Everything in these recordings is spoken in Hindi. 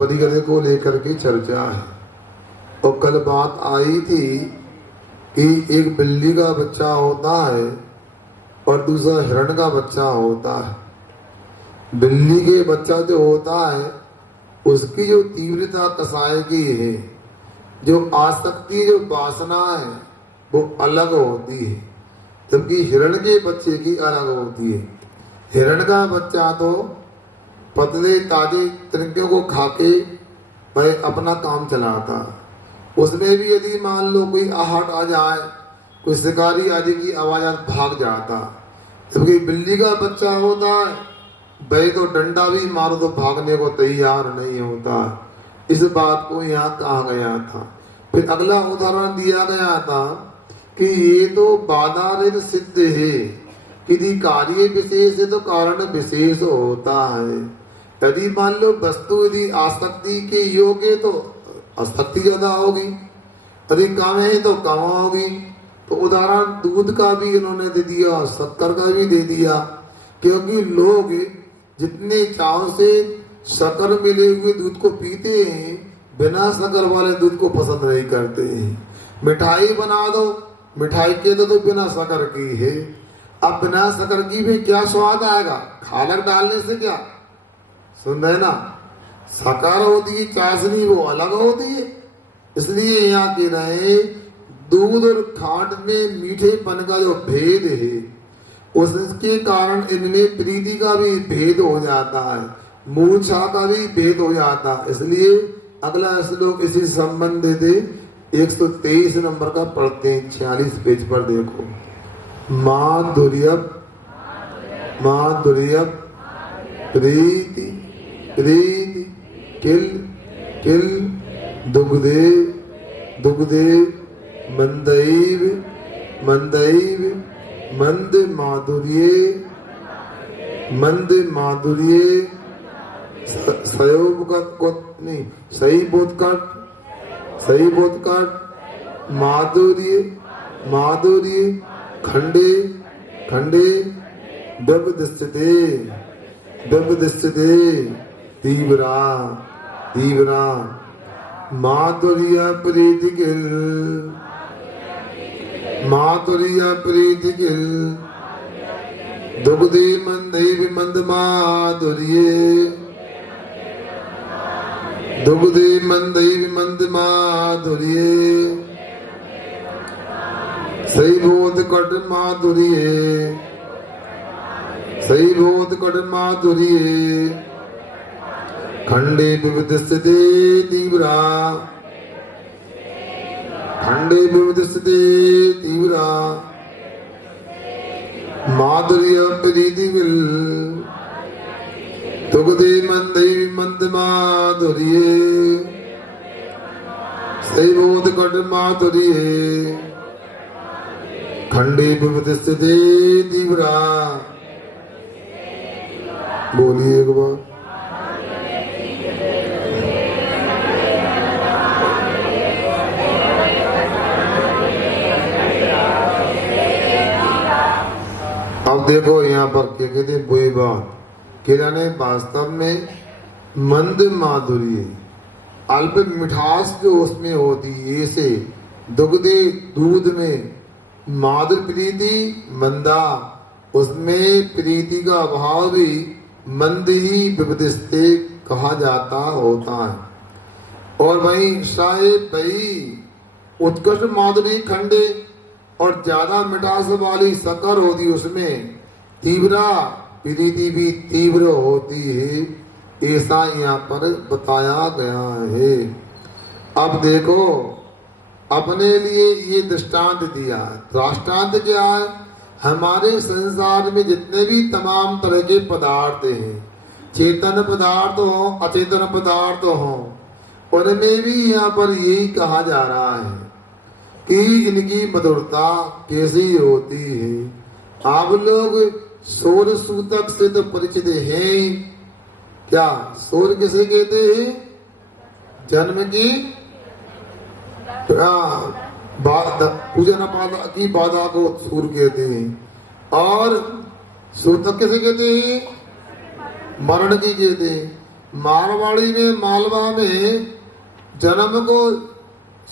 परिग्रह को लेकर के चर्चा है। और कल बात आई थी कि एक बिल्ली का बच्चा होता है और दूसरा हिरण का बच्चा होता है। बिल्ली के बच्चा जो होता है उसकी जो तीव्रता कसाय की है, जो आसक्ति, जो वासना है वो अलग होती है, जबकि हिरण के बच्चे की अलग होती है। हिरण का बच्चा तो पतले ताजे तरीकों को खाके वह अपना काम चलाता। उसमें भी यदि मान लो कोई आहट आ जाए, कोई शिकारी आदि की आवाज भाग जाता। जबकि बिल्ली का बच्चा होता है वह तो डंडा भी मारो तो भागने को तैयार नहीं होता। इस बात को यहाँ कहा गया था। फिर अगला उदाहरण दिया गया था कि ये तो बाधारहित सिद्ध है, यदि कार्य विशेष है तो कारण विशेष होता है। यदि मान लो वस्तु यदि आसक्ति के योग्य तो आसक्ति ज्यादा होगी, यदि कम है तो कम होगी। तो उदाहरण दूध का भी इन्होंने दे दिया, शक्कर का भी दे दिया, क्योंकि लोग जितने चाव से शक्कर मिले हुए दूध को पीते हैं, बिना शक्कर वाले दूध को पसंद नहीं करते हैं। मिठाई बना दो, मिठाई के तो बिना शक्कर की है। अब बिना शक्कर की भी क्या स्वाद आएगा, खालक डालने से क्या सुन रहे ना, शक्कर होती है चाशनी वो अलग होती है। इसलिए यहाँ कह रहे दूध और खांड में मीठेपन का जो भेद है उसके कारण इनमें प्रीति का भी भेद हो जाता है, मूर्छा का भी भेद हो जाता है। इसलिए अगला श्लोक इसी संबंधित 123 नंबर का पढ़ते हैं, 46 पेज पर देखो। माधुर्यप माधुर्यप प्रीति प्रीति किल किल दुग्धे दुग्धे मंदैव मंदैव मंद माधुर्ये मंद माधुर्ये सहयोग का नहीं सही बोध काट माधुर्य माधुर्य खंडे खंडे व्यवदिष्यते व्यवदिष्यते तीव्रा तीव्रा माधुर्य प्रीति किल माधुर्य प्रीति किल दुग्धे मंदैव मंद माधुर्ये दुग्धे मंदैव मंद माधुर्ये सही बोध कट माधुर्ये सही बोध कट माधुर्ये खंडे विविधस्ते तीव्रा खंडे विविधस्ते तीव्रा माधुर्य प्रीति किल दुग्धे मंदैव मंद माधुर्ये सही बोध कट माधुर्ये खंडे विविधस्ते तीव्रा। बोलिए एक बार। अब देखो यहाँ पर क्या कहते हैं, वही बात किराने वास्तव में मंद माधुर्य अल्प मिठास जो उसमें होती है, ऐसे दुग्धे दूध में माधुर प्रीति मंदा, उसमें प्रीति का अभाव भी मंद ही विपदिस्ते कहा जाता होता है। और वही शायद वही उत्कृष्ट माधुरी खंडे और ज्यादा मिठास वाली शक्कर होती, उसमें तीव्रा प्रीति भी तीव्र होती है, ऐसा यहाँ पर बताया गया है। अब देखो अपने लिए ये दृष्टांत दिया। दृष्टांत क्या है, हमारे संसार में जितने भी तमाम तरह के पदार्थ हैं, चेतन पदार्थ हो अचेतन पदार्थ हो, उनमें भी यहाँ पर यही कहा जा रहा है कि इनकी मधुरता कैसी होती है। आप लोग सौर सूतक से तो परिचित हैं। क्या सौर किसे कहते हैं? जन्म की पूजन की बाधा को सूर कहते हैं। और सूतक किसे कहते हैं? मरण की कहते हैं। मारवाड़ी में मालवा में जन्म को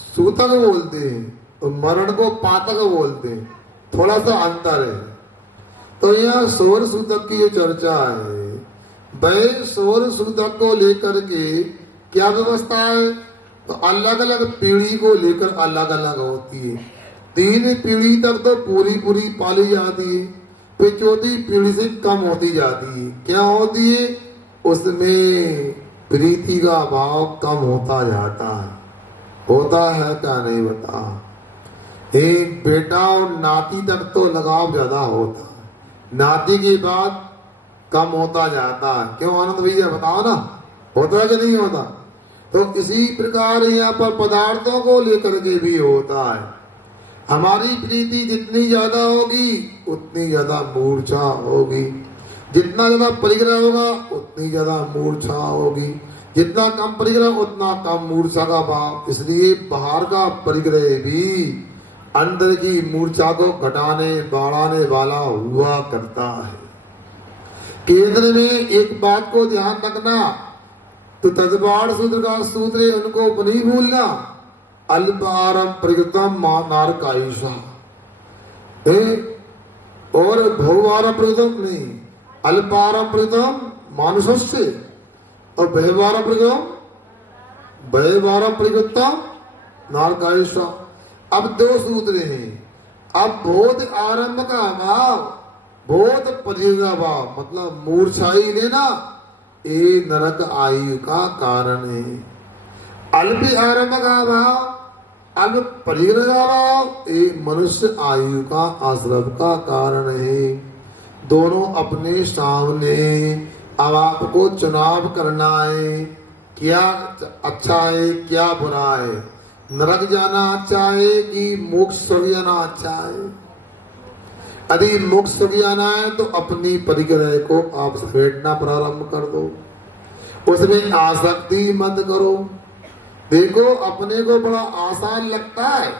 सूतक बोलते हैं और मरण को पातक बोलते हैं, थोड़ा सा अंतर है। तो यह सौर सूतक की जो चर्चा है, वह सौर सूतक को लेकर के क्या व्यवस्था है, तो अलग अलग पीढ़ी को लेकर अलग अलग होती है। 3 पीढ़ी तक तो पूरी पाली जाती है, फिर चौथी पीढ़ी से कम होती जाती है। क्या होती है, उसमें प्रीति का भाव कम होता जाता है। होता है क्या नहीं बता। एक बेटा और नाती तक तो लगाव ज्यादा होता है, नाती के बाद कम होता जाता है। क्यों आनंद भैया बताओ ना, होता है कि नहीं होता। तो इसी प्रकार यहाँ पर पदार्थों को लेकर के भी होता है। हमारी प्रीति जितनी ज्यादा होगी उतनी ज्यादा मूर्छा होगी, जितना ज्यादा परिग्रह होगा उतनी ज्यादा मूर्छा होगी, जितना कम परिग्रह उतना कम मूर्छा का भाव। इसलिए बाहर का परिग्रह भी अंदर की मूर्छा को घटाने बढ़ाने वाला हुआ करता है। केंद्र में एक बात को ध्यान रखना, तो तजबाड़ सूत्र का सूत्र है, उनको नहीं भूलना। अल्पारम प्रकृतम नारकायुषा और बहुवारम प्रकृतम नहीं, अल्पारम प्रकृतम मानुषस्य और बहुवारम प्रकृतम नारकायुषा। अब 2 सूत्र हैं। अब बोध आरंभ का भाव, बोध परिग्रह भाव, मतलब मूर्छाई लेना, ये नरक आयु का कारण है। अल्प आरंभ का भाव, अल्प परिग्रह का भाव, ये मनुष्य आयु का आश्रम का कारण है। दोनों अपने सामने। अब आपको चुनाव करना है, क्या अच्छा है क्या बुरा है, नरक जाना अच्छा है कि मोक्ष स्वर्ग जाना अच्छा है। यदि मोक्ष स्वर्ग जाना है तो अपनी परिग्रह को आप समेटना प्रारंभ कर दो, उसमें आसक्ति मत करो। देखो अपने को बड़ा आसान लगता है,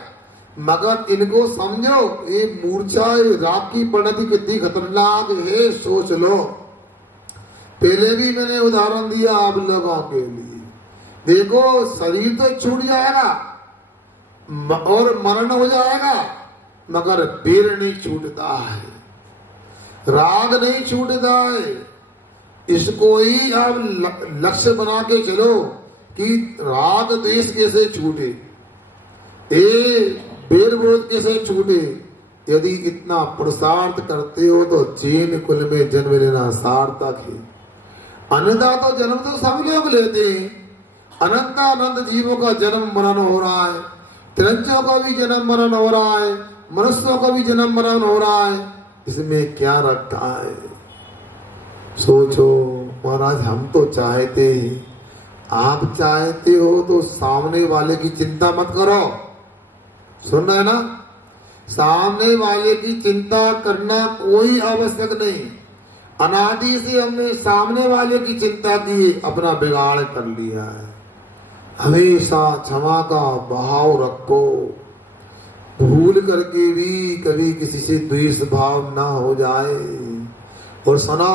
मगर इनको समझो, ये मूर्छा राग की परिणति कितनी खतरनाक है, सोच लो। पहले भी मैंने उदाहरण दिया आप लोगों के लिए। देखो शरीर तो छूट जाएगा और मरण हो जाएगा, मगर वीर नहीं छूटता है, राग नहीं छूटता है। इसको ही आप लक्ष्य बना के चलो कि राग द्वेष कैसे छूटे, वीर विरोध कैसे छूटे। यदि इतना पुरुषार्थ करते हो तो जैन कुल में जन्म लेना सार्थक है। अन्यथा तो जन्म तो सब लोग लेते हैं, अनंत अनंत जीवों का जन्म मरण हो रहा है, तिरंजों का भी जन्म मरण हो रहा है, मनुष्यों का भी जन्म मरण हो रहा है। इसमें क्या रखा है, सोचो। महाराज हम तो चाहते हैं, आप चाहते हो तो सामने वाले की चिंता मत करो। सुन रहे ना, सामने वाले की चिंता करना कोई आवश्यक नहीं। अनादि से हमने सामने वाले की चिंता की, अपना बिगाड़ कर लिया है। हमेशा क्षमा का भाव रखो, भूल करके भी कभी किसी से द्वेष भाव ना हो जाए। और सुना,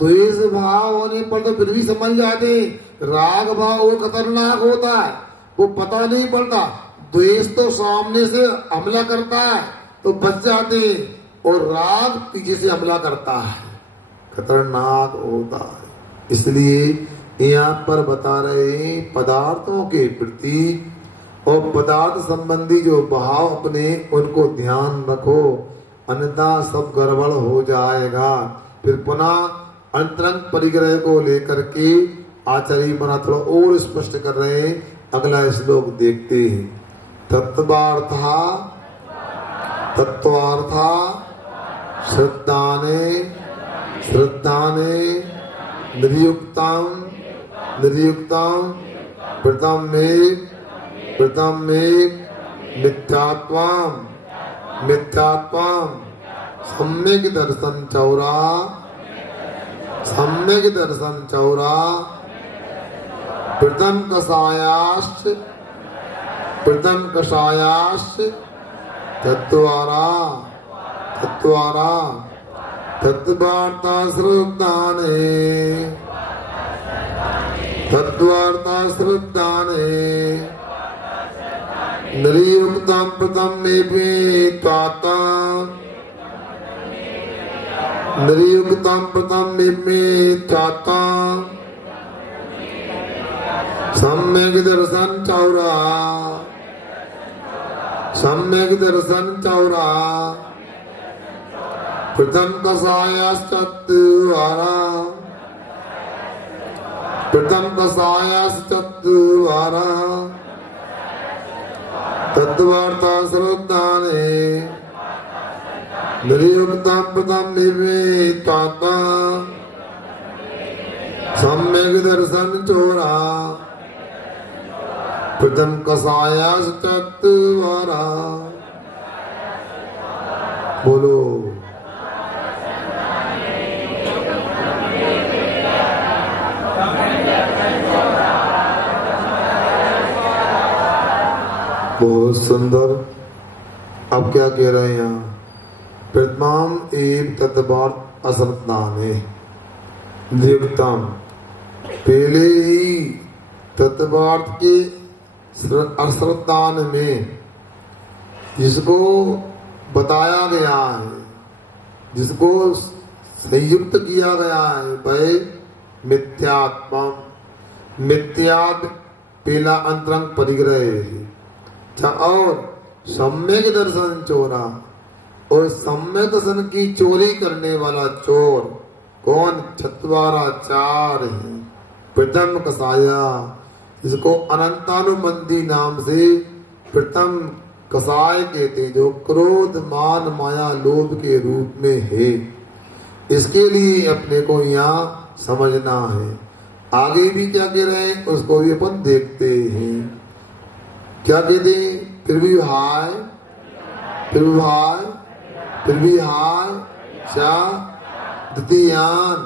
द्वेष भाव होने पर तो फिर भी समझ जाते, राग भाव वो खतरनाक होता है, वो पता नहीं पड़ता। द्वेष तो सामने से हमला करता है तो बच जाते, और राग पीछे से हमला करता है, खतरनाक होता है। इसलिए यहाँ पर बता रहे हैं पदार्थों के प्रति और पदार्थ संबंधी जो भाव अपने, उनको ध्यान रखो, अन्यथा सब गड़बड़ हो जाएगा। फिर पुनः अंतरंग परिग्रह को लेकर के आचार्य मना थोड़ा और स्पष्ट कर रहे हैं। अगला श्लोक देखते हैं। तत्वार्था तत्वार्था श्रद्धाने श्रद्धाने निर्युक्तम निर्युक्तम प्रथम में मिथ्यात्वम मिथ्यात्वम सम्यक दर्शन चौरा सम्यक दर्शन चौरा प्रथम कषायाश्च तत्वारा तत्वारा तत्वार्ता श्रद्धाने तत्वार्था श्रद्धाने नरियुक्तम प्रथम में ताता नरियुक्तम प्रथम में ताता सम्यक दर्शन चौरा सम्यक दर्शन चौरा प्रथम कषायश्चत्वारा प्रथम कषायश्चत्वारा तत्वार्था श्रद्धाने नरियुक्तम प्रथम निर्वेताता सम्यक दर्शन चोरा प्रथम कषायश्चत्वारा। बोलो बहुत सुंदर। अब क्या कह रहे हैं यहाँ? प्रथम एव तत्वार्थ अश्रद्धाने द्वितीयम, पहले ही तत्वार्थ के अश्रद्धान में जिसको बताया गया है, जिसको संयुक्त किया गया है, वह मिथ्यात्म मिथ्यात् पहला अंतरंग परिग्रह है। और सम्यक दर्शन चोरा, और सम्यक दर्शन की चोरी करने वाला चोर कौन? चत्वाराचार है। प्रथम कषाया, इसको अनंतानुबंधी नाम से प्रथम कषाय कहते, जो क्रोध मान माया लोभ के रूप में है। इसके लिए अपने को यहाँ समझना है। आगे भी क्या कह रहे हैं उसको भी अपन देखते हैं। क्या कहते हैं? फिर भी हाय फिर भी हाय फिर भी हाय चा द्वितीयान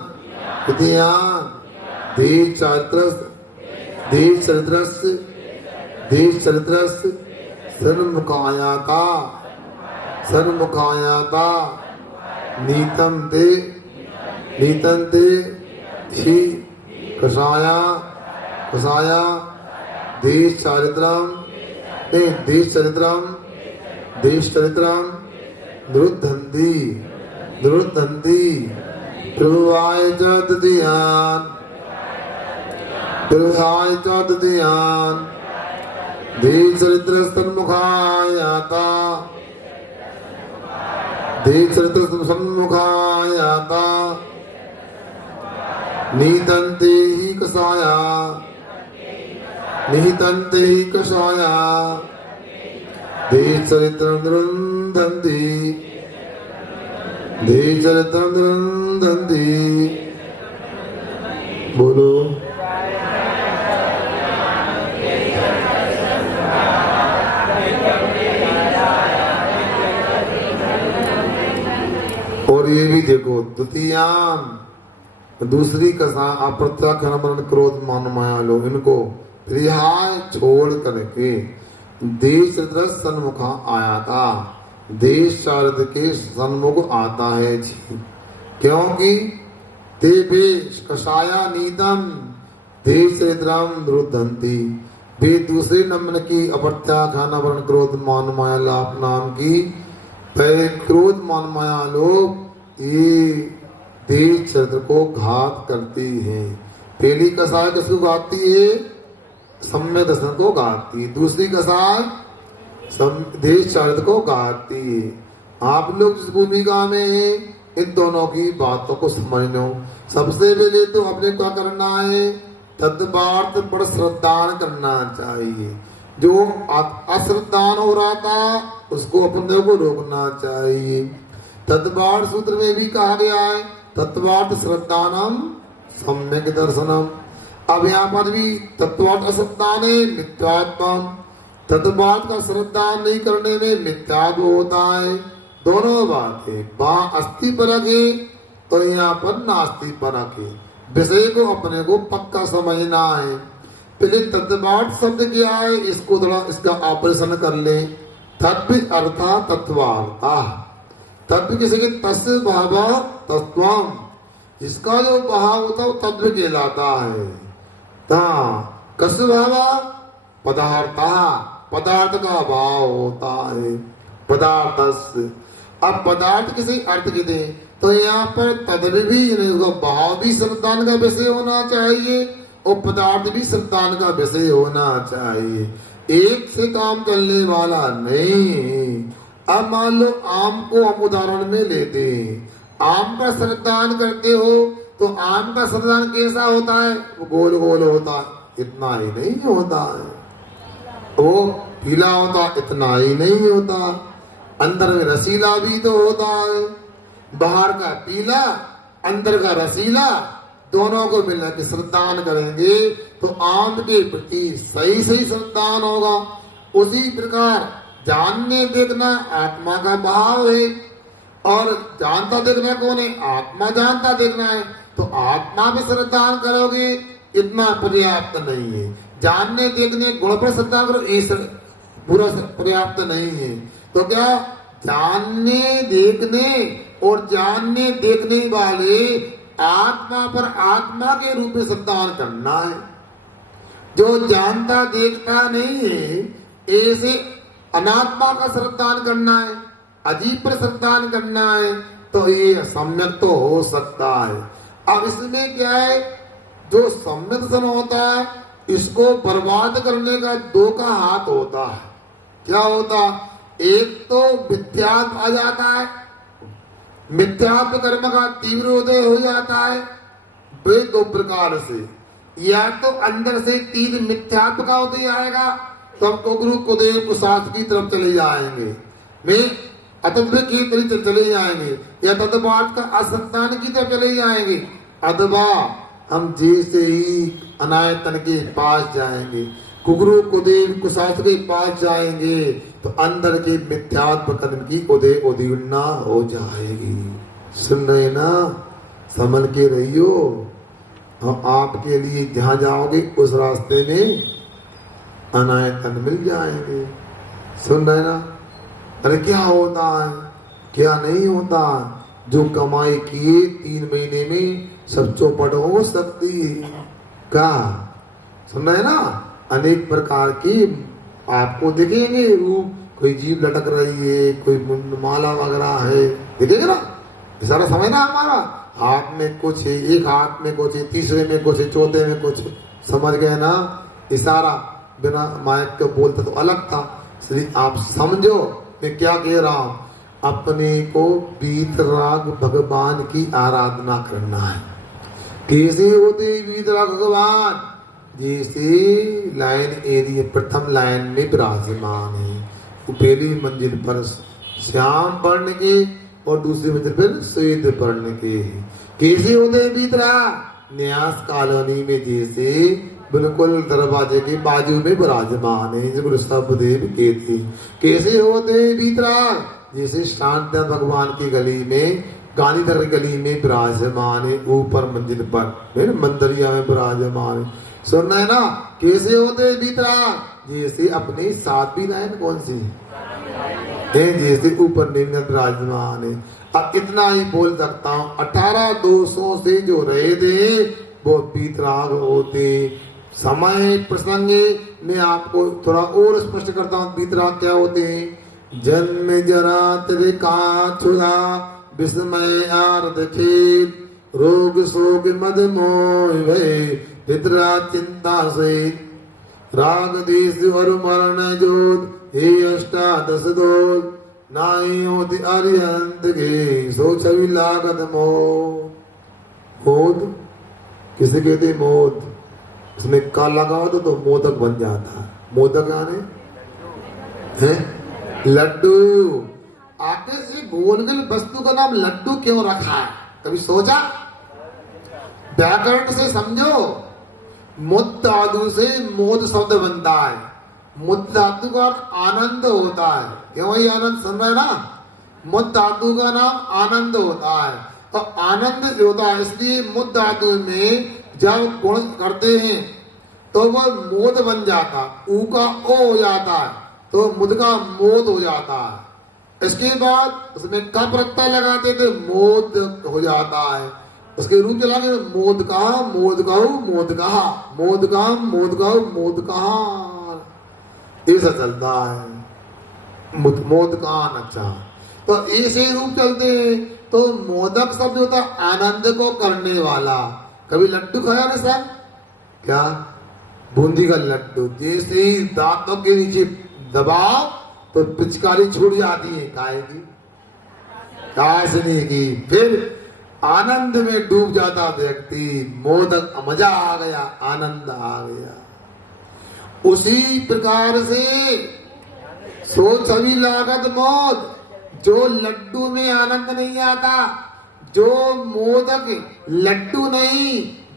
द्वितीयान देश चरित्रस देश चरित्रस देश चरित्रस सन्मुखायाता सन्मुखायाता नीतम ते ही कषाया कषाया देश चरित्रम देश चरित्रम निरुद्धन्ति निरुद्धन्ति प्रभुवाय च तृतीयान् प्रभुवाय च तृतीयान् देश चरित्र सन्मुखायाता देश चरित्र सन्मुखायाता नीतन्ते ही कषाया निहितन्ते ही कषाया देश चरित्रं निरुद्धन्ति देश चरित्रं निरुद्धन्ति। बोलो और ये भी देखो द्वितीयान, दूसरी कषा अप्रत्याख्यान क्रोध मान माया लो, इनको रिहाय छोड़ करके देश चरित्र सन्मुख आया था। देश चरित्र के सन्मुख आता है जी, क्योंकि ते बेश कषाया नीतम देश चरित्रम निरुद्धन्ति, वे दूसरे नंबर की अप्रत्याख्यान वर्ण क्रोध मान माया लाभ नाम की क्रोध मान माया लोग ये देश चरित्र को घात करती है। पहली कषाय किसको घातती है? सम्यक दर्शन को घातती है। दूसरी कषाय देश चरित्र को घातती है। आप लोग जिस भूमिका में है इन दोनों की बातों को समझ लो। सबसे पहले तो अपने क्या करना है? तत्वार्थ पर श्रद्धान करना चाहिए। जो अश्रद्धान हो रहा था उसको अपने को रोकना चाहिए। तत्वार्थ सूत्र में भी कहा गया है तत्वार्थ श्रद्धानम सम्यक दर्शनम। अब यहाँ पर भी तत्वार्थ अश्रद्धान है मिथ्यात्म, तत्वार्थ का श्रद्धा नहीं करने में मिथ्यात्व होता है। दोनों बातें वहाँ अस्थि परक है तो यहाँ पर नास्ति परक है। विषय को अपने को पक्का समझना है। पहले तत्वार्थ शब्द क्या है इसको थोड़ा इसका ऑपरेशन कर ले। तत्व अर्था तत्वार्था, तत्व किसी के तस्य भाव तत्वम, इसका जो भाव होता है वो तत्व कहलाता है। कस्य भावा पदार्थ, पदार्थ का भाव होता है पदार्थस्य। अब पदार्थ किसी अर्थ के दे तो यहाँ पर तदभी भाव भी शब्दान का विषय होना चाहिए और पदार्थ भी शब्दान का विषय होना चाहिए। एक से काम चलने वाला नहीं। अब मान लो आम को हम उदाहरण में लेते हैं, आम का श्रद्धान करते हो तो आम का श्रद्धान कैसा होता है? वो गोल गोल होता है, इतना ही नहीं होता है। वो पीला होता, इतना ही नहीं होता। अंदर में रसीला भी तो होता है, बाहर का पीला अंदर का रसीला, दोनों को मिला के श्रद्धान करेंगे तो आम के प्रति सही सही श्रद्धान होगा। उसी प्रकार जानने देखना आत्मा का भाव है और जानता देखना कौन है? आत्मा जानता देखना है। तो आत्मा में श्रद्धान करोगे इतना पर्याप्त नहीं है। जानने देखने गुण पर श्रद्धा करो ये पूरा पर्याप्त नहीं है। तो क्या जानने देखने और जानने देखने वाले आत्मा पर आत्मा के रूप में श्रद्धान करना है। जो जानता देखता नहीं है ऐसे अनात्मा का श्रद्धान करना है, अजीब पर श्रद्धान करना है, तो ये सम्यक तो हो सकता है। अब इसमें क्या है, जो सम्यक दर्शन होता है इसको बर्बाद करने का दो का हाथ होता है। क्या होता? एक तो मिथ्यात्व आ जाता है, मिथ्यात्व कर्म का तीव्र उदय हो जाता है। वे दो प्रकार से, या तो अंदर से तीव्र मिथ्यात्व का उदय आएगा तो हम गुरु को देव को शास्त्र की तरफ चले जाएंगे, वे अतंत्र की तरफ चले जाएंगे, या तदबाद का असंतान की तरफ चले जाएंगे, अथवा हम जैसे ही अनायतन के पास जाएंगे, कुगुरु कुदेव कुशास्त्र के पास जाएंगे तो अंदर के मिथ्यात्व कर्म की उदय उदीर्णा हो जाएगी। सुन रहे ना? समझ के रहियो। हम आपके लिए जहां जाओगे उस रास्ते में अनायतन मिल जाएंगे। सुन रहे ना? अरे क्या होता है क्या नहीं होता? जो कमाई किए 3 महीने में सब चौपट हो सकती है। क्या सुन रहे ना? अनेक प्रकार की आपको दिखेंगे रूप, कोई जीव लटक रही है, कोई माला वगैरह है, दिखेगा ना? सारा समय ना हमारा हाथ में कुछ है, एक हाथ में कुछ है, तीसरे में कुछ है, चौथे में कुछ है। समझ गए ना? इशारा बिना माइक के बोलते तो अलग था, इसलिए आप समझो मैं क्या कह रहा हूं। अपने को वीतराग भगवान की आराधना करना है। कैसे होते वीतराग भगवान? जैसे लाइन एरिया प्रथम लाइन में विराजमान है, वो पहली मंजिल पर श्याम वर्ण के और दूसरी मंजिल पर श्वेत वर्ण के। कैसे होते वीतराग? न्यास कॉलोनी में जैसे बिल्कुल दरवाजे के बाजू में विराजमान है, जो गुरुदेव के थे। कैसे होते वीतराग? जैसे शांत भगवान की गली में, गांधीधर गली में विराजमान है, ऊपर मंजिल पर मंदिरिया में विराजमान है। सुनना है ना? कैसे होते वीतराग? जैसे अपनी 7वीं लाइन कौन सी है, जैसे ऊपर निम्न विराजमान है। अब इतना ही बोल सकता हूँ, 18 दोषों से जो रहे थे वो वीतराग होते। समय प्रसंगे मैं आपको थोड़ा और स्पष्ट करता हूँ वीतराग क्या होते हैं। जन्म जरा त्रिका छुड़ा विस्मय आर्द खेत, रोग शोक मद मोह भय पितरा चिंता से, राग देश और मरण जोत हे अष्टादश दोष, नाई होती अरिहंत के सो छवि लागत मोद। मोद किसे कहते? मोद। उसमें का लगा तो मोदक बन जाता है। मोदक आने है लड्डू। आखिर से गोल गोल वस्तु का नाम लड्डू क्यों रखा है? कभी सोचा? व्याकरण से समझो। मुद धातु से मोद शब्द बनता है। मुद धातु का आनंद होता है। क्यों ही आनंद? सुन रहे ना? मुद धातु का नाम आनंद होता है। तो आनंद होता है, इसलिए मुद धातु में जब गुण करते हैं तो वह मोद बन जाता, ऊ का ओ हो जाता है तो मुद का मोद हो जाता है। इसके बाद उसमें का प्रत्यय लगाते थे मोद हो जाता है। उसके रूप चला गया मोद कहा मोद कहो मोद कहा मोद कहा मोद कहो मोद कहा, ऐसा चलता है मोद कहा अच्छा। तो ऐसे रूप चलते हैं। तो मोदक शब्द होता है आनंद को करने वाला। कभी लड्डू खाया ना सर? क्या? बूंदी का लड्डू। जैसे ही दांतों के नीचे दबाओ तो पिचकारी छूट जाती है, खाएगी काशनी की, फिर आनंद में डूब जाता व्यक्ति। मोदक, मजा आ गया, आनंद आ गया। उसी प्रकार से सोच सभी लागत मौत। जो लड्डू में आनंद नहीं आता, जो मोदक लड्डू नहीं,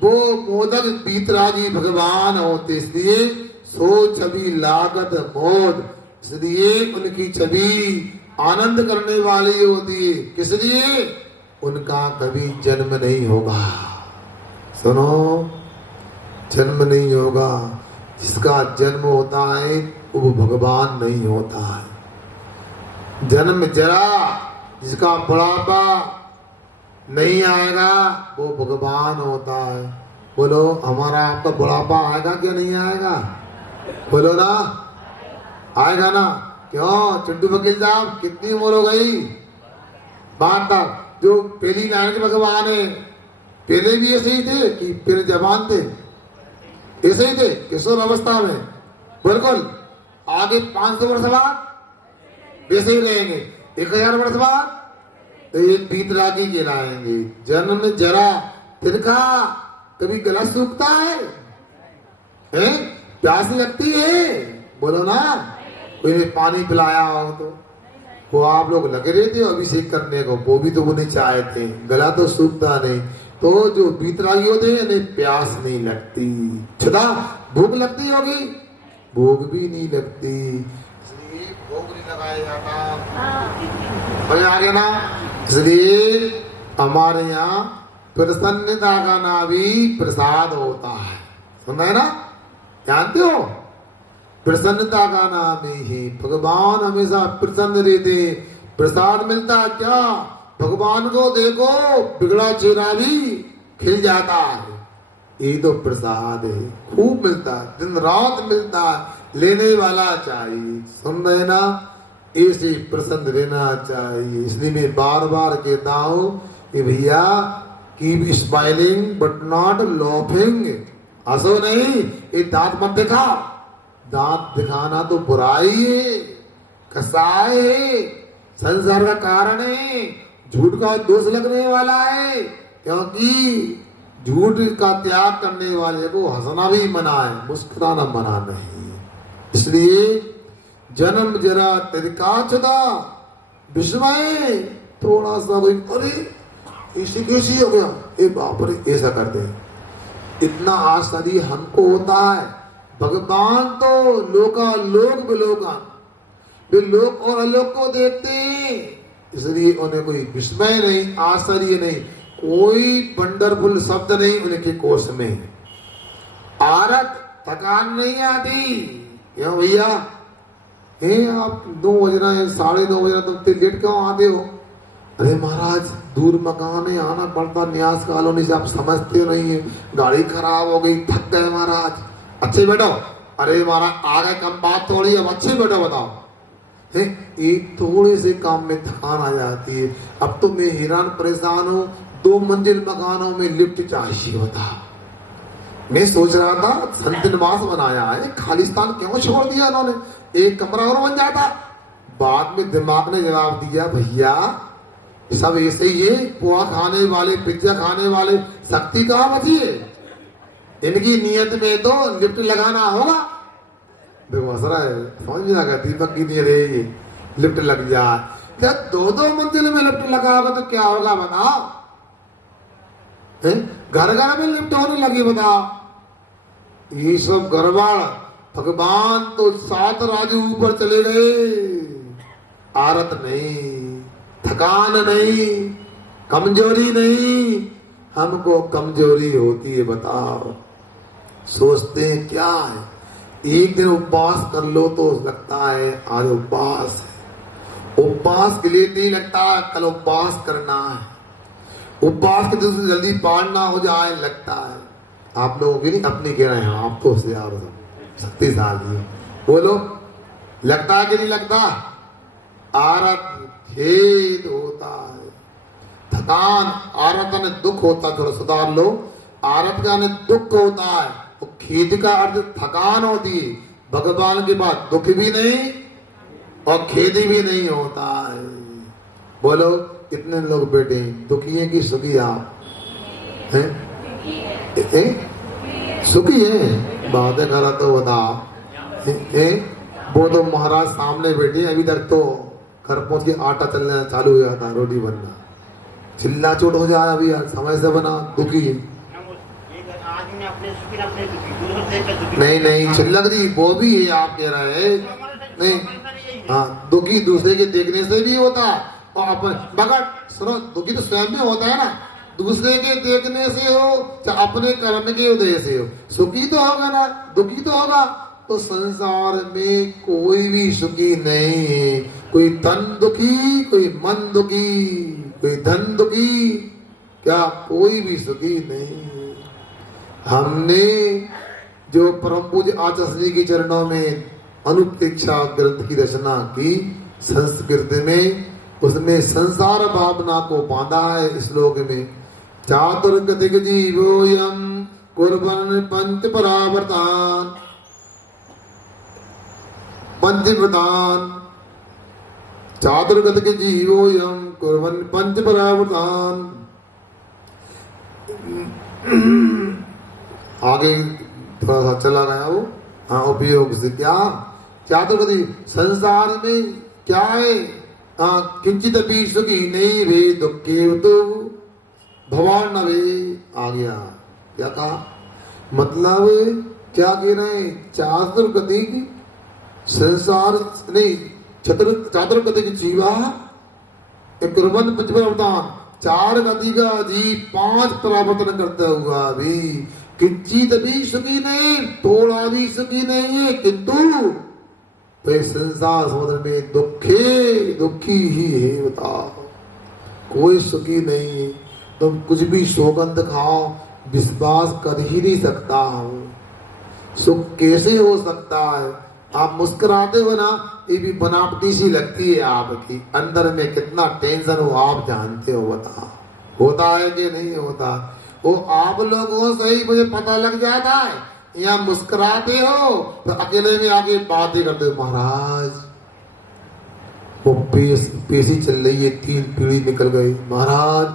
वो मोदक बीतरागी भगवान होते। इसलिए सोच छवि लागत मौत, इसलिए उनकी छवि आनंद करने वाली होती है। किस लिए? उनका कभी जन्म नहीं होगा। सुनो, जन्म नहीं होगा। जिसका जन्म होता है वो भगवान नहीं होता है। जन्म जरा, जिसका बुढ़ापा नहीं आएगा वो भगवान होता है। बोलो, हमारा आपका बुढ़ापा आएगा क्या नहीं आएगा? बोलो ना, आएगा ना? क्यों चिंटू वकील साहब, कितनी उम्र हो गई? 72। जो पहली लाइन के भगवान है, पहले भी ऐसे ही थे कि फिर जवान थे? ऐसे ही थे किशोर अवस्था में, बिल्कुल। आगे 500 वर्ष बाद वैसे ही रहेंगे, 1000 वर्ष बाद तो ये बीतरागी कहलाएंगे। जन्म जरा, तिनका, कभी गला सूखता है? प्यास लगती है? बोलो ना, कोई ने पानी पिलाया हो तो वो आप लोग लगे रहे थे अभिषेक करने को, वो भी तो वो नहीं चाहे थे, गला तो सूखता नहीं। तो जो बीतरागी होते हैं इन्हें प्यास नहीं लगती। छुदा भूख लगती होगी? भूख भी नहीं लगती, इसलिए भोग नहीं लगाया जाता। समझ आ गया ना? इसलिए हमारे यहाँ प्रसन्नता का नाम भी प्रसाद होता है। सुना है ना? जानते हो? प्रसन्नता का नाम ही भगवान हमेशा प्रसन्न रहते। प्रसाद मिलता है क्या? भगवान को देखो, बिगड़ा चेहरा भी खिल जाता है। ये तो प्रसाद है, खूब मिलता है, दिन रात मिलता है, लेने वाला चाहिए। सुन रहे ना? ऐसे प्रसन्न रहना चाहिए। इसलिए मैं बार बार कहता हूँ कि भैया keep smiling but not laughing. हंसो नहीं, ये दांत मत दिखा। दांत दिखाना तो बुराई है, कसाय है, संसार का कारण है, झूठ का दोष लगने वाला है। क्योंकि झूठ का त्याग करने वाले को हंसना भी मना है, मुस्कुराना मना नहीं। इसलिए जन्म जरा तिरका चुदा विस्मय, थोड़ा सा कोई अरे ऐसे कैसे हो गया, ए बाप रे, ऐसा करते हैं। इतना आश्चर्य हमको होता है। भगवान तो लोका लोक विलोकन, वे लोक और अलोक को देखते हैं, इसलिए उन्हें कोई विस्मय नहीं, आश्चर्य नहीं, कोई वंडरफुल शब्द नहीं उनके कोष में। आरत थकान नहीं आती। क्यों भैया, आप 9 बज रहे हैं, 9:30 बज रहे, तुम इतने लेट क्यों आते हो? अरे महाराज, दूर मकान है, आना पड़ता, न्यास कॉलोनी से, आप समझते नहीं है, गाड़ी खराब हो गई, थक गए महाराज। अच्छे बैठो। अरे महाराज, आ गए, कम बात थोड़ी, अब अच्छे बैठो, बताओ। एक थोड़े से काम में थकान आ जाती है। अब तो मैं हैरान परेशान हूँ, 2 मंजिल मकानों में लिफ्ट चाहिए होता। मैं सोच रहा था संत निवास बनाया है, खालिस्तान क्यों छोड़ दिया उन्होंने, एक कमरा और बन जाता। बाद में दिमाग ने जवाब दिया, भैया सब ऐसे ही है, पोहा खाने वाले, पिज्जा खाने वाले, शक्ति कहाँ बची है? इनकी नियत में तो लिफ्ट लगाना होगा। देखो हंस रहा है, समझ में आ गया, दीपक की नियत है ये, लिफ्ट लग जाए। क्या 2-2 मंजिल में लिफ्ट लगा होगा तो क्या होगा बताओ? घर घर में लिफ्ट होने लगी, बताओ। ये सब गड़बड़। भगवान तो 7 राजू ऊपर चले गए। आरत नहीं, थकान नहीं, कमजोरी नहीं, हमको कमजोरी होती है। बताओ, सोचते हैं क्या है, एक दिन उपवास कर लो तो लगता है आज उपवास है। उपवास के लिए नहीं लगता कल उपवास करना है। उपवास के दिन से जल्दी पार ना हो जाए लगता है। आप लोगों की नहीं अपनी कह रहे हैं, आप तो होशियार हो, शक्तिशाली हो। बोलो लगता है कि नहीं लगता? आरत खेद होता है, थकान, आरत ने दुख होता है, थोड़ा सुधार लो। आरत का ने दुख होता है, तो खेद का अर्थ थकान होती है। भगवान के बाद दुख भी नहीं और खेद भी नहीं होता है। बोलो कितने लोग बैठे दुखी है कि सुखी? आप हैं? सुखी है? बातें करा तो बता। वो तो महाराज सामने बैठे, अभी तक तो घर पहुंच के आटा चलना चालू हो जाता, रोटी बनना, चिल्ला चोट हो जाए अभी यार, समय से बना। दुखी है? नहीं नहीं चिल्लक जी, वो भी है आप कह रहे हैं नहीं। हाँ, दुखी दूसरे के देखने से भी होता और अपन मगर सुनो, दुखी तो स्वयं में होता है ना, दूसरे के देखने से हो चाहे अपने कर्म के उदय से हो, सुखी तो होगा ना, दुखी तो होगा। तो संसार में कोई भी सुखी नहीं है। कोई तन दुखी, कोई मन दुखी, कोई धन दुखी, क्या कोई भी सुखी नहीं है। हमने जो परम पूज्य आचार्य जी के चरणों में अनुप्रेक्षा ग्रंथ की रचना की संस्कृत में, उसमें संसार भावना को बांधा है श्लोक में। चातुर्गतिक जीवोयम कुर्वन् पंच परावर्तान, पंचप्रदान। चातुर्गतिक जीवोयम कुर्वन् पंच परावर्तान। आगे थोड़ा सा चला गया वो। हाँ, उपयोग से क्या? चातुर्गति संसार में क्या है? किंचित भी सुखी नहीं वे दुखे तो भवान न वे। आ गया क्या कहा? मतलब क्या कह रहे हैं? चातुर्गति संसार नहीं, चातुर्गति की जीवा कुर्बन पंचपरावर्तन, चार गति का जीव पांच परावर्तन करता हुआ भी किंचित भी सुखी नहीं, थोड़ा भी सुखी नहीं है, किंतु संसार समुद्र में दुखी ही है। बताओ, कोई सुखी नहीं। तुम कुछ भी सौगंध खाओ, विश्वास कर ही नहीं सकता हो, सुख कैसे हो सकता है? आप मुस्कुराते हो ना, ये भी बनावटी सी लगती है आपकी, अंदर में कितना टेंशन हो आप जानते हो। बताओ होता है कि नहीं होता? वो आप लोगों से ही मुझे पता लग जाता है। या मुस्कुराते हो तो अकेले में आके बातें करते हो, महाराज वो पेशी चल रही है, 3 पीढ़ी निकल गई, महाराज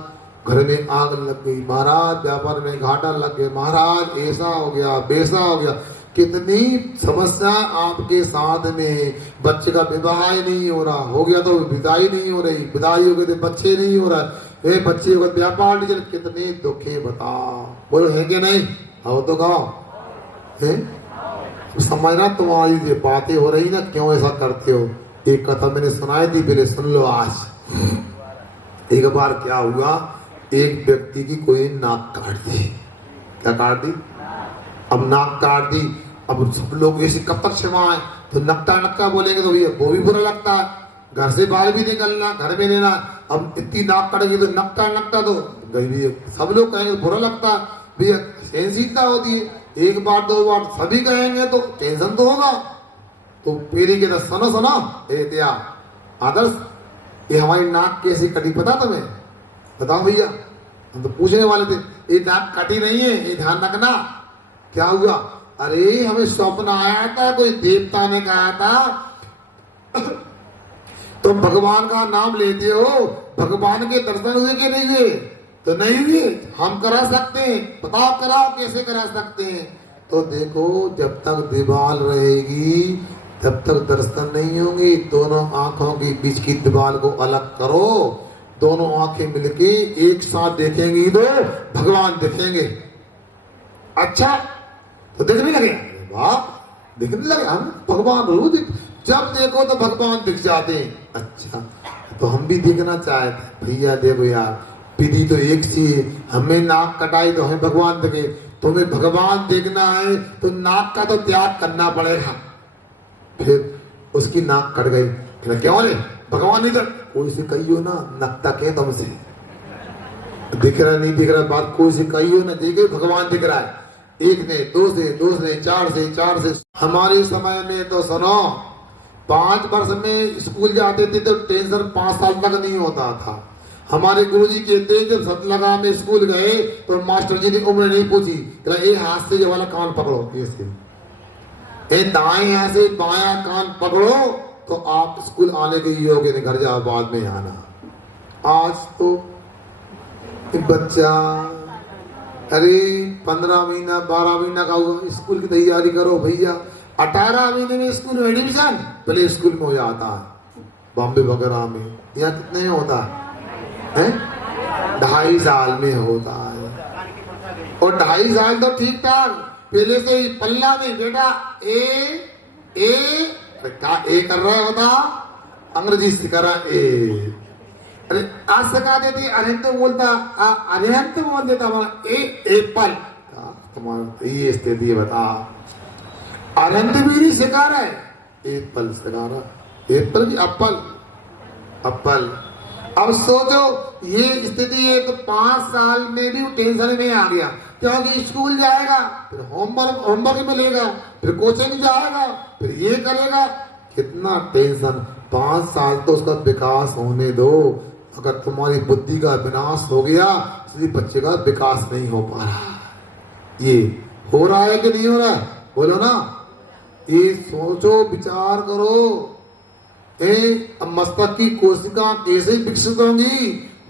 घर में आग लग गई, महाराज व्यापार में घाटा लग गया, महाराज ऐसा हो गया वैसा हो गया। कितनी समस्या आपके साथ में। बच्चे का विवाह ही नहीं हो रहा, हो गया तो विदाई नहीं हो रही, विदाई हो गई तो बच्चे नहीं हो रहा, वे बच्चे हो गए व्यापार नहीं। कितने दुखे बताओ। बोलो है क्या नहीं? आओ तो कहो है। समझना, तुम्हारी ये बातें हो रही ना, क्यों ऐसा करते हो। एक कथा मैंने सुनाई थी, पहले सुन लो आज। एक बार क्या हुआ, एक व्यक्ति की कोई नाक काट दी। क्या काट दी? अब नाक काट दी। अब सब लोग ऐसे कब तक क्षमाएं, तो नक्का नक्का बोलेंगे तो भैया वो भी बुरा लगता है। घर से बाहर भी निकलना, घर में लेना, अब इतनी नाक कटेगी तो नक्का नक्का तो गई, सब लोग कहेंगे बुरा लगता है। भैया सहनशीलता होती है, एक बार दो बार सभी कहेंगे तो टेंशन तो होगा। तो पीढ़ी के तो सुनो सुनो दिया आदर्श, ये हमारी नाक कैसी कटी पता तुम्हें? बताओ भैया। हम तो पूछने वाले थे, ये नाक कटी नहीं है, ये ध्यान रखना। क्या हुआ? अरे हमें स्वप्न आया था, कोई देवता ने कहा था तुम भगवान का नाम लेते हो, भगवान के दर्शन हुए कि नहीं हुए? तो नहीं हुए, हम करा सकते हैं। बताओ कराओ, कैसे करा सकते हैं? तो देखो, जब तक दीवार रहेगी तब तक दर्शन नहीं होंगे। दोनों आंखों के बीच की दीवार को अलग करो, दोनों आंखें मिलके एक साथ देखेंगी तो भगवान दिखेंगे। अच्छा तो दिखने लगे, वाह दिखने लगे, हम भगवान रोज जब देखो तो भगवान दिख जाते हैं। अच्छा तो हम भी देखना चाहते, भैया देखो यार विधि तो एक सी है, हमें नाक कटाई तो हमें भगवान दिखे, तुम्हें भगवान देखना है तो नाक का तो त्याग करना पड़ेगा। फिर उसकी नाक कट गई। क्यों रे भगवान नहीं? तो कोई से कहियो ना, नक तक है तुमसे, दिख रहा नहीं दिख रहा बात कोई से कही हो ना, देखे भगवान दिख रहा है। एक ने, दो से, दो से, चार से, चार से। हमारे समय में तो सुनो 5 वर्ष में स्कूल जाते थे तो टेंशन 5 साल तक नहीं होता था। हमारे गुरुजी कहते जब सतलगा में स्कूल गए तो मास्टर जी ने उम्र नहीं पूछी, ये हाथ से ये वाला कान पकड़ो, ये दाएं हाथ से बायां कान पकड़ो तो आप स्कूल आने के योग्य ने, घर जाओ बाद में आना। आज तो बच्चा अरे 15 महीना 12 महीना का हुआ स्कूल की तैयारी करो भैया, 18 महीने में स्कूल में एडमिशन प्ले स्कूल में हो जाता है। बॉम्बे वगैरह में यहाँ कितने में होता है 2.5 साल में होता है। और 2.5 साल तो ठीक ठाक, पहले से ही पल्ला में बेटा क्या ए कर रहा होता, अंग्रेजी सिखा रहा ए। अरे आज सिखा देती अरहंत बोलता, अरहंत बोल देता हमारा एप्पल। तुम्हारा ये स्थिति बता, अरहंत भी नहीं सिखा रहा है, एप्पल सिखा रहा, एप्पल भी एप्पल एप्पल। अब सोचो ये स्थिति है तो 5 साल में भी टेंशन में आ गया, क्योंकि स्कूल जाएगा, फिर होमवर्क मिलेगा, फिर कोचिंग जाएगा, फिर ये करेगा, कितना टेंशन। 5 साल तो उसका विकास होने दो। अगर तुम्हारी बुद्धि का विनाश हो गया इसलिए बच्चे का विकास नहीं हो पा रहा। ये हो रहा है कि नहीं हो रहा है, बोलो ना। ये सोचो विचार करो, मस्तक की कोशिका कैसे विकसित होंगी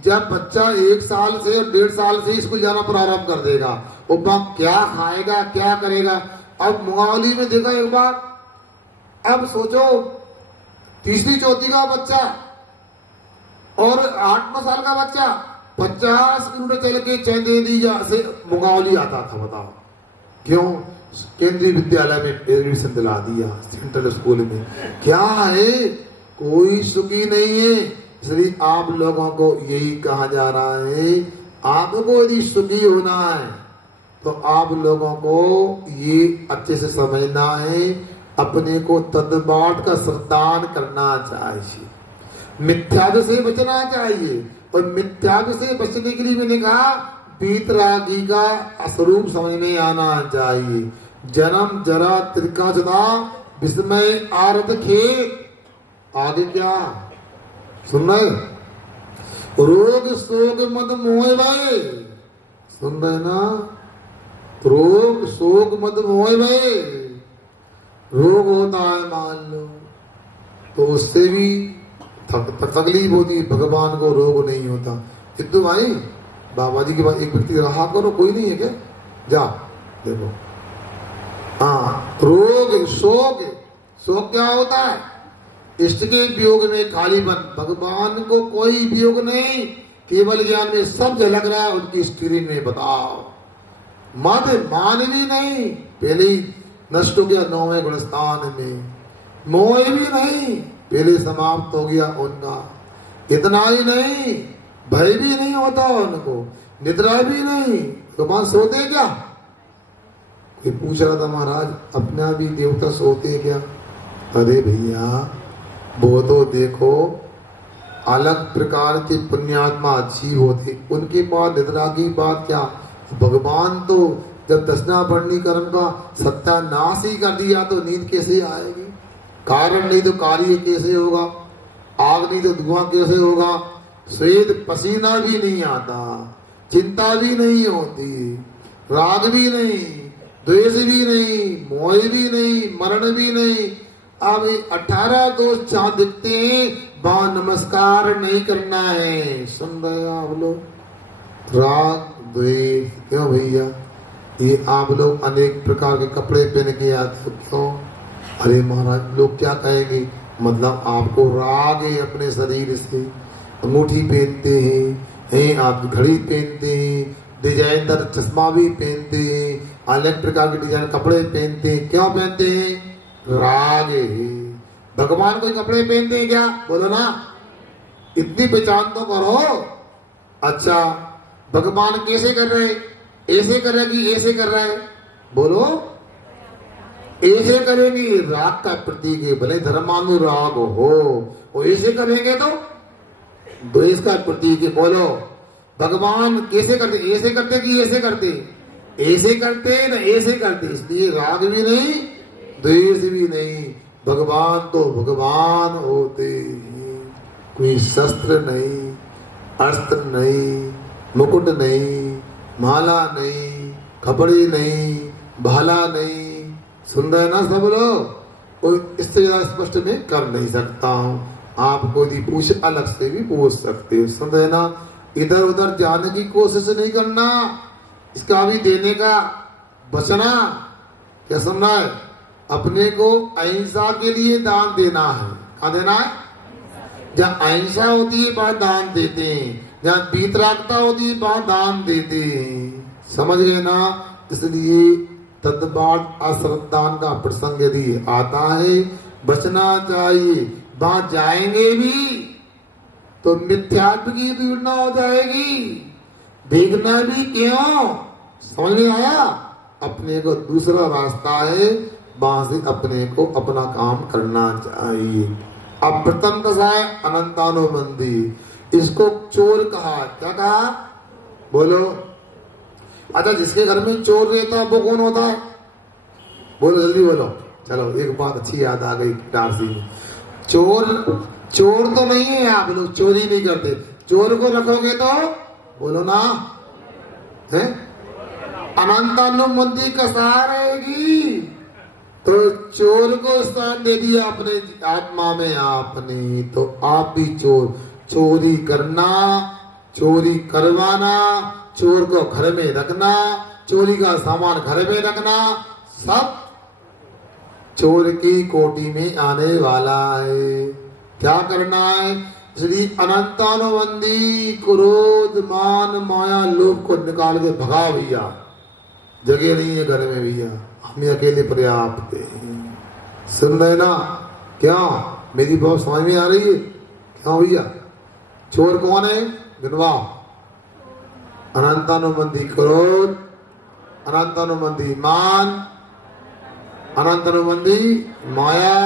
जब बच्चा 1 साल से और 1.5 साल से स्कूल जाना प्रारंभ कर देगा। वो क्या खाएगा क्या करेगा। अब मुंगावली में देखा एक बार, अब सोचो 3री 4थी का बच्चा और 8-9 साल का बच्चा 50 किलोमीटर चल के चंदेली से मुंगावली आता था। बताओ क्यों? केंद्रीय विद्यालय में एडमिशन दिला दिया, सेंट्रल स्कूल में। क्या है, कोई सुखी नहीं है। इसलिए आप लोगों को यही कहा जा रहा है, आपको यदि सुखी होना है तो आप लोगों को ये अच्छे से समझना है, अपने को तद्बाट का श्रद्धान करना चाहिए, मिथ्यात्व से बचना चाहिए। और मिथ्यात्व से बचने के लिए मैंने कहा वीतरागी का स्वरूप समझ में आना चाहिए। जन्म जरा त्रिका जुदा विस्मय आरत खेत। आगे क्या सुन रहे? रोग शोक मद मोह भय, सुन रहे ना? रोग शोक मद मोह भय। रोग होता है मान लो तो उससे भी तकलीफ होती है, भगवान को रोग नहीं होता। सिद्धू भाई बाबा जी के पास एक व्यक्ति रहा करो, कोई नहीं है क्या? जा देखो। हाँ, रोग शोक, शोक क्या होता है? इष्ट के वियोग में खालीपन, भगवान को कोई वियोग नहीं, केवल ज्ञान में सब झलक रहा है उनकी स्क्रीन में। बताओ मद मान भी नहीं, पहले ही नष्ट हो गया 9वें गुणस्थान में। मोह भी नहीं, पहले समाप्त हो गया उनका। इतना ही नहीं, भय भी नहीं होता उनको, निद्रा भी नहीं। भगवान सोते क्या? कोई पूछ रहा था महाराज अपना भी देवता सोते क्या? अरे भैया वो तो देखो अलग प्रकार के पुण्यात्मा जीव होते, उनके पास निद्रा की बात क्या। भगवान तो जब दशनावर्णी कर्म का सत्यानाश ही कर दिया तो नींद कैसे आएगी? कारण नहीं तो कार्य कैसे होगा? आग नहीं तो धुआं कैसे होगा? श्वेत पसीना भी नहीं आता, चिंता भी नहीं होती, राग भी नहीं, द्वेष भी नहीं, मोह भी नहीं, मरण भी नहीं। अब 18 दोष जहां दिखते हैं वहां नमस्कार नहीं करना है। सुन रहे हो आप लोग? राग द्वेष क्यों भैया? ये आप लोग अनेक प्रकार के कपड़े पहन के आते हो क्यों? अरे महाराज लोग क्या कहेंगे? मतलब आपको राग है अपने शरीर से, अंगूठी पहनते हैं, आप घड़ी पहनते हैं, डिजाइनदार चश्मा भी पहनते हैं, अलग प्रकार के डिजाइन कपड़े पहनते हैं। क्यों पहनते हैं? राग है। भगवान कोई कपड़े पहनते हैं क्या? बोलो ना, इतनी पहचान तो करो। अच्छा भगवान कैसे कर रहे? ऐसे कर रहे कि ऐसे कर रहे? बोलो ऐसे करेंगे राग का प्रतीक है, भले धर्मानुराग हो। वो ऐसे करेंगे तो द्वेष का प्रतीक है। बोलो भगवान कैसे करते, ऐसे करते कि ऐसे करते, ऐसे करते न ऐसे करते, इसलिए राग भी नहीं द्वेष भी नहीं। भगवान तो भगवान होते हैं, कोई शस्त्र नहीं, अस्त्र नहीं, मुकुट नहीं, माला नहीं, कपड़े नहीं, भाला नहीं। सुन रहे ना सब लोग? कोई इससे ज्यादा स्पष्ट मैं कर नहीं सकता हूँ। आपको यदि पूछ अलग से भी पूछ सकते हो। सुन रहे ना? इधर उधर जाने की कोशिश नहीं करना, इसका भी देने का बचना। क्या सुनना है? अपने को अहिंसा के लिए दान देना है। क्या देना है? जहाँ अहिंसा होती है वहां दान देते हैं, जहाँ वीतरागता होती है वहां दान देते हैं। समझ गए ना? इसलिए तद्वाद अश्रद्धान का प्रसंग यदि आता है बचना चाहिए। वहां जाएंगे भी तो मिथ्यात्व की पीड़ना हो जाएगी। देखना भी क्यों? समझ नहीं आया? अपने को दूसरा रास्ता है, वहां से अपने को अपना काम करना चाहिए। अब प्रथम कसा है? अनंतानुबंधी। इसको चोर कहा। क्या कहा? बोलो। अच्छा, जिसके घर में चोर रहता है वो कौन होता है? बोलो जल्दी बोलो। चलो, एक बात अच्छी याद आ गई टारसी में। चोर तो नहीं है, आप लोग चोरी नहीं करते। चोर को रखोगे तो बोलो ना है, अनंतानुबंधी कसा रहेगी। तो चोर को स्थान दे दिया अपने आत्मा में आपने, तो आप भी चोर। चोरी करना, चोरी करवाना, चोर को घर में रखना, चोरी का सामान घर में रखना, सब चोर की कोटि में आने वाला है। क्या करना है? श्री अनंतानुबंधी क्रोध मान माया लोभ को निकाल के भगा भैया। जगह नहीं है घर में भैया, हम अकेले पर्याप्त हैं। सुन रहे ना? क्या मेरी बात समझ में आ रही है? क्यों भैया? चोर कौन है? गिनवा। अनंतानुबंधी क्रोध, अनंतानुबंधी मान, अनंतानुबंधी माया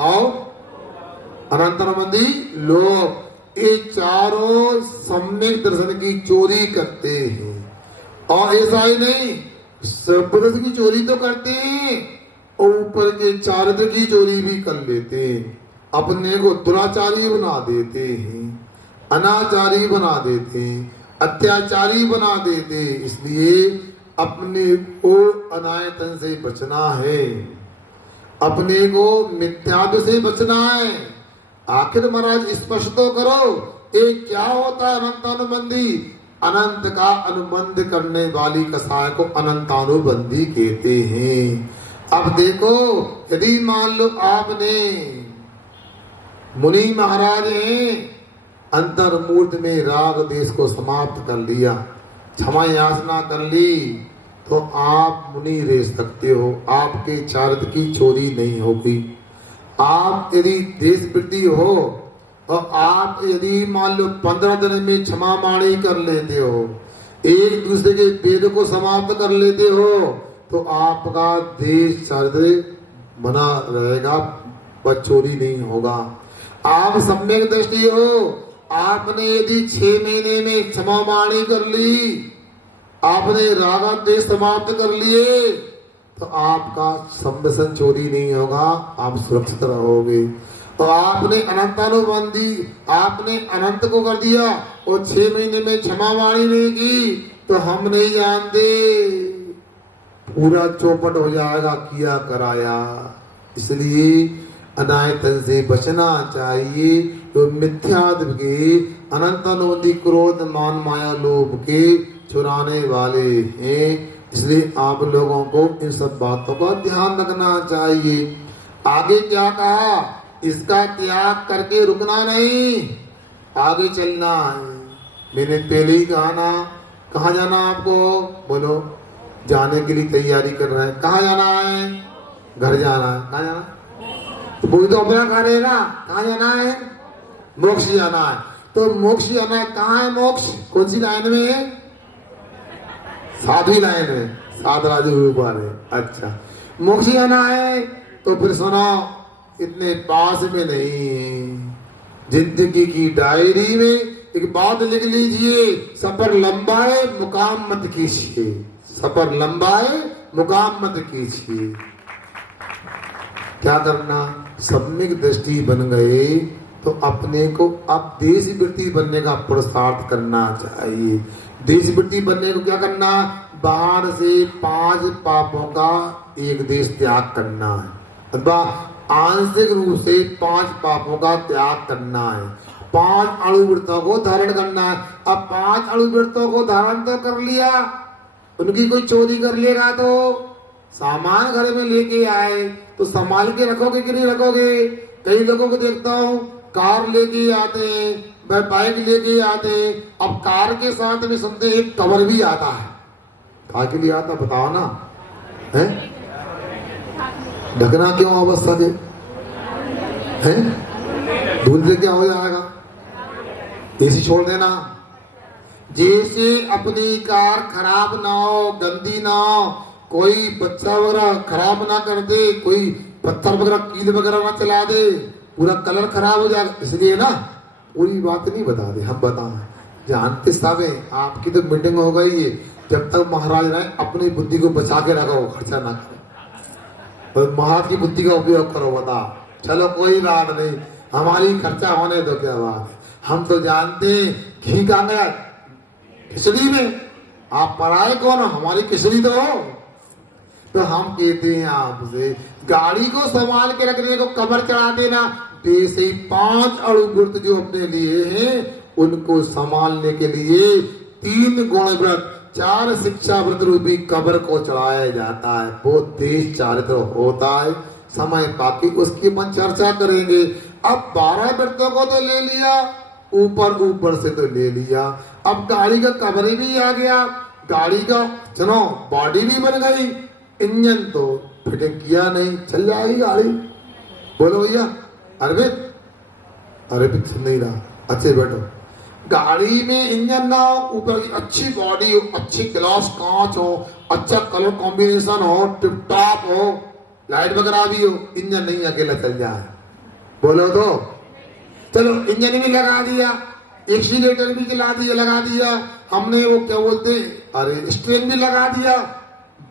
और अनंतानुबंधी लोभ। ये चारों सम्यक दर्शन की चोरी करते हैं। और ऐसा ही नहीं, सब की चोरी तो करते हैं और ऊपर के चारित्र की चोरी भी कर लेते हैं। अपने को दुराचारी बना देते हैं, अनाचारी बना देते हैं, अत्याचारी बना देते। इसलिए अपने को अनायतन से बचना है, अपने को मिथ्यात्व से बचना है। आखिर महाराज स्पष्ट तो करो, ये क्या होता है अनंतानुबंधी? अनंत का अनुबंध करने वाली कसाय को अनंतानुबंधी कहते हैं। अब देखो, यदि मान लो आपने मुनि महाराज हैं, अंतर्मूर्त में राग देश को समाप्त कर लिया, क्षमा याचना कर ली, तो आप मुनि रह सकते हो। आपके चारित्र की चोरी नहीं होगी। आप यदि देश वृद्धि हो और आप यदि मान लो 15 दिन में क्षमा माणी कर लेते हो, एक दूसरे के वेद को समाप्त कर लेते हो, तो आपका देश चारित्र बना रहेगा, चोरी नहीं होगा। आप सम्यक दृष्टि हो, आपने यदि 6 महीने में क्षमा वाणी कर ली, आपने रागा देश समाप्त कर लिए, तो आपका संबसन चोरी नहीं होगा, आप सुरक्षित रहोगे। तो आपने अनंतानुबंधी, आपने अनंत को कर दिया और 6 महीने में क्षमा वाणी नहीं की, तो हम नहीं जानते, पूरा चौपट हो जाएगा किया कराया। इसलिए अनायतन से बचना चाहिए। तो मिथ्यात्व के, अनंतानुबंधी क्रोध मान माया लोभ के चुराने वाले हैं। इसलिए आप लोगों को इन सब बातों का ध्यान रखना चाहिए। आगे क्या कहा? इसका त्याग करके रुकना नहीं, आगे चलना है। मैंने पहले ही कहा ना, कहाँ जाना आपको? बोलो। जाने के लिए तैयारी कर रहे हैं। कहाँ जाना है? घर जाना है। कहाँ जाना? वो तो अपना कहा रहेगा। कहाँ जाना है? मोक्ष जाना है। तो मोक्ष जाना है, कहाँ है मोक्ष? कौन सी लाइन में है? 7वीं लाइन में, 7 राजू ऊपर है। अच्छा, मोक्ष जाना है तो फिर सुनो, इतने पास में नहीं, जिंदगी की डायरी में एक बात लिख लीजिए, सफर लंबा है मुकाम मत कीजिए, सफर लंबा है मुकाम मत कीजिए। क्या करना, सम्यक दृष्टि बन गए तो अपने को अब देशवृत्ति बनने का पुरुषार्थ करना चाहिए। देशवृत्ति बनने को क्या करना, बाहर से 5 पापों का एक देश त्याग करना है, अथवा आंशिक रूप से 5 पापों का त्याग करना है। 5 अणुवृत्तों को धारण करना है। अब 5 अणुवृत्तों को धारण तो कर लिया, उनकी कोई चोरी कर लेगा तो सामान घर में लेके आए तो संभाल के रखोगे कि नहीं रखोगे? कई लोगों को देखता हूँ कार लेके आते हैं, बाइक लेके आते हैं, अब कार के साथ में सुनते एक कवर भी आता है। कहा के लिए आता बताओ ना, है ढकना क्यों अवस्था दे है, धूल से क्या हो जाएगा, एसी छोड़ देना। जैसे अपनी कार खराब ना हो, गंदी ना हो, कोई बच्चा वगैरह खराब ना कर दे, कोई पत्थर वगैरह कील वगैरह ना चला दे, पूरा कलर खराब हो जाएगा। इसलिए ना पूरी बात नहीं बता दे, हम बताएं, जानते सब है। आपकी तो मीटिंग हो गई है, जब तक महाराज ने अपनी बुद्धि को बचा के रखो, खर्चा ना करो और महाराज की बुद्धि का उपयोग करो। बता चलो कोई बात नहीं, हमारी खर्चा होने दो, क्या बात है। हम तो जानते हैं घी कहाँ गया, खिचड़ी में। आप पराए कौन हो, हमारी खिचड़ी तो हो। तो हम कहते हैं आपसे गाड़ी को संभाल के रखने को कवर चढ़ा देना। वैसे 5 अणुव्रत जो अपने लिए हैं उनको संभालने के लिए 3 गुण व्रत, 4 शिक्षा व्रत रूपी कबर को चढ़ाया जाता है। वो देश चारित्र होता है। समय बाकी उसकी मन चर्चा करेंगे। अब 12 व्रतों को तो ले लिया, ऊपर से तो ले लिया, अब गाड़ी का कवर भी आ गया, गाड़ी का चलो बॉडी भी बन गई, इंजन तो फिटिंग किया नहीं, चल जाएगी गाड़ी। बोलो भैया, अरबित सुन नहीं रहा, अच्छे बैठो। गाड़ी में इंजन ना हो, ऊपर की अच्छी बॉडी हो, अच्छी ग्लास कांच हो, अच्छा कलर कॉम्बिनेशन हो, टिप टॉप हो, लाइट वगैरह भी हो, इंजन नहीं अकेला चल जाए। बोलो तो चलो इंजन भी लगा दिया, एक्सीलेटर भी चला दिया, लगा दिया हमने, वो क्या बोलते अरे स्टेरिंग भी लगा दिया,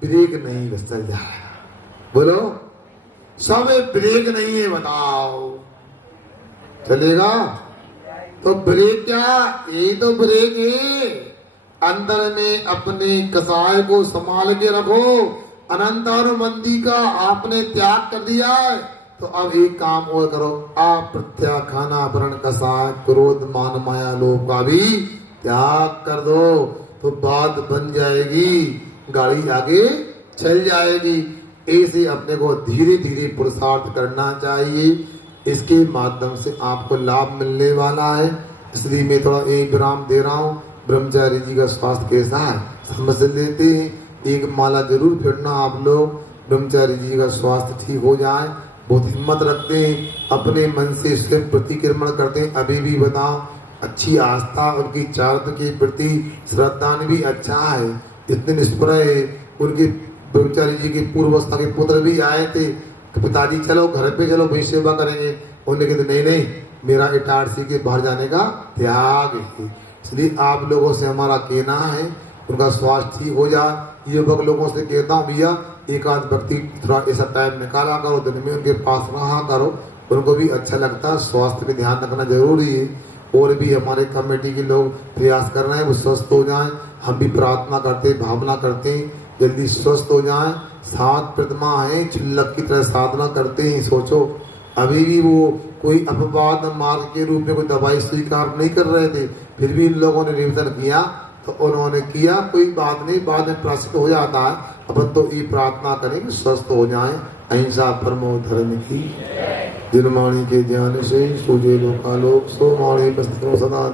ब्रेक नहीं बस चल जाएगा। बोलो सब ब्रेक नहीं है, बताओ चलेगा? तो ब्रेक क्या, ये तो ब्रेक है। अंदर में अपने कसाय को संभाल के रखो। अनंतानुबंधी का आपने त्याग कर दिया है तो अब एक काम और करो, अप्रत्याखाना वरण कसाय क्रोध मान माया लोभ का भी त्याग कर दो, तो बात बन जाएगी, गाड़ी आगे चल जाएगी। ऐसे अपने को धीरे धीरे पुरुषार्थ करना चाहिए। इसके माध्यम से आपको लाभ मिलने वाला है। इसलिए मैं थोड़ा एक विराम दे रहा हूँ। ब्रह्मचारी जी का स्वास्थ्य कैसा है समझ लेते हैं। एक माला जरूर फिरना आप लोग, ब्रह्मचारी जी का स्वास्थ्य ठीक हो जाए। बहुत हिम्मत रखते हैं, अपने मन से स्वयं प्रतिक्रमण करते हैं। अभी भी बताओ, अच्छी आस्था उनकी चारित्र के प्रति श्रद्धान भी अच्छा है, इतने निष्प्रह है। उनके ब्रह्मचारी जी के पूर्वस्था के पुत्र भी आए थे, पिताजी चलो घर पे चलो भाई सेवा करेंगे। उन्होंने कहते नहीं नहीं, मेरा इटारसी के बाहर जाने का त्याग है। इसलिए आप लोगों से हमारा कहना है उनका स्वास्थ्य ठीक हो जाए। युवक लोगों से कहता हूँ भैया एक आध व्यक्ति थोड़ा ऐसा टाइम निकाला करो, दिन में उनके पास रहा करो, उनको भी अच्छा लगता है। स्वास्थ्य पे ध्यान रखना जरूरी है। और भी हमारे कमेटी के लोग प्रयास कर रहे हैं वो स्वस्थ हो जाएं। हम भी प्रार्थना करते, भावना करते हैं जल्दी स्वस्थ हो जाएं। 7 प्रतिमा है, छिल्लक की तरह साधना करते हैं। सोचो अभी भी वो कोई अपवाद मार्ग के रूप में कोई दवाई स्वीकार नहीं कर रहे थे, फिर भी इन लोगों ने निवेदन किया तो उन्होंने किया। कोई बात नहीं, बाद में प्राश्चित हो जाता है। अपन तो ये प्रार्थना करें कि स्वस्थ हो जाएं। अहिंसा परमो धर्म की, जिनवाणी के ज्ञान से सूझे लोकालोक, सो माणे बस्त्रों सदा